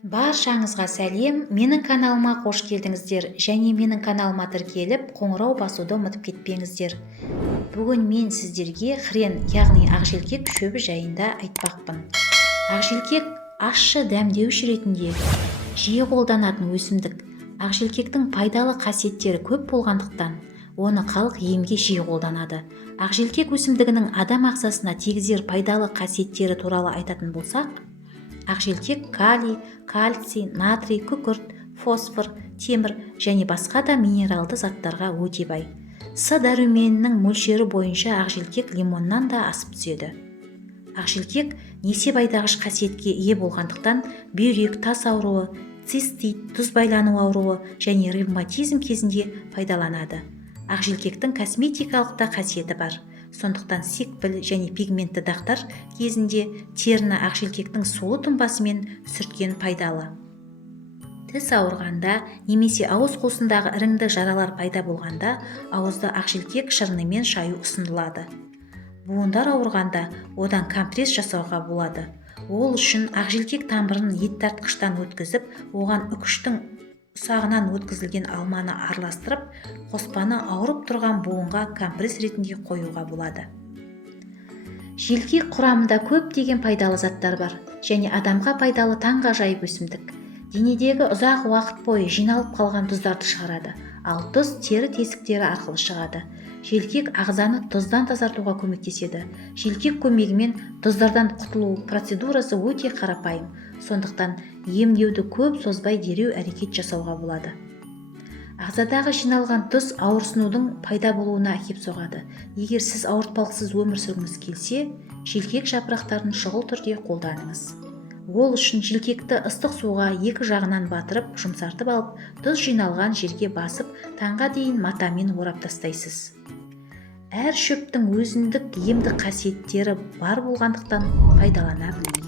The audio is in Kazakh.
Баршаңызға сәлем, менің каналыма қош келдіңіздер және менің каналыма тіркеліп, қоңырау басуды ұмытып кетпеңіздер. Бүгін мен сіздерге хрен, яғни ақжелкек шөбі жайында айтпақпын. Ақжелкек ащы дәмдеуіш ретінде жиі қолданатын өсімдік. Ақжелкектің пайдалы қасиеттері көп болғандықтан, оны халық емге жиі қолданады. Ақжелкек өсімдігінің адам ағзасына тигізер пайдалы қасиеттері туралы айтатын болсақ, ақжелкек калий, кальций, натрий, күкірт, фосфор, темір және басқа да минералды заттарға өте бай. С дәруменінің мөлшері бойынша ақжелкек лимоннан да асып түседі. Ақжелкек несеп айдағыш қасиетке ие болғандықтан бүйрек, тас ауруы, цистит, тұз байлану ауруы және ревматизм кезінде пайдаланады. Ақжелкектің косметикалық та қасиеті бар. Сондықтан секпіл және пигментті дақтар кезінде теріні ақжелкектің сулы тұнбасымен сүрткен пайдалы. Тіс ауырғанда немесе ауыз қуысындағы іріңді жаралар пайда болғанда ауызды ақжелкек шырынымен шаю ұсынылады. Буындар ауырғанда одан компресс жасауға болады. Ол үшін ақжелкек тамырын ет тартқыштан өткізіп, оған үкіштің ұсағынан өткізілген алманы араластырып, қоспаны ауырып тұрған буынға компресс ретінде қоюға болады. Желкек құрамында көптеген пайдалы заттар бар және адамға пайдалы таңғажайып өсімдік. Денедегі ұзақ уақыт бойы жиналып қалған тұздарды шығарады, ал тұз тері тесіктері арқылы шығады. Желкек ағзаны тұздан тазартуға көмектеседі. Желкек көмегімен тұздардан құтылу процедурасы өте қарапайым, сондықтан емдеуді көп созбай дереу әрекет жасауға болады. Ағзадағы жиналған тұз ауырсынудың пайда болуына әкеп соғады. Егер сіз ауыртпалықсыз өмір сүргіңіз келсе, желкек жапырақтарын шұғыл түрде қолданыңыз. Ол үшін желкекті ыстық суға екі жағынан батырып, жұмсартып алып, тұз жиналған жерге басып, таңға дейін матамен орап тастайсыз. Әр шөптің өзіндік емдік қасиеттері бар болғандықтан пайдалана біліңіз.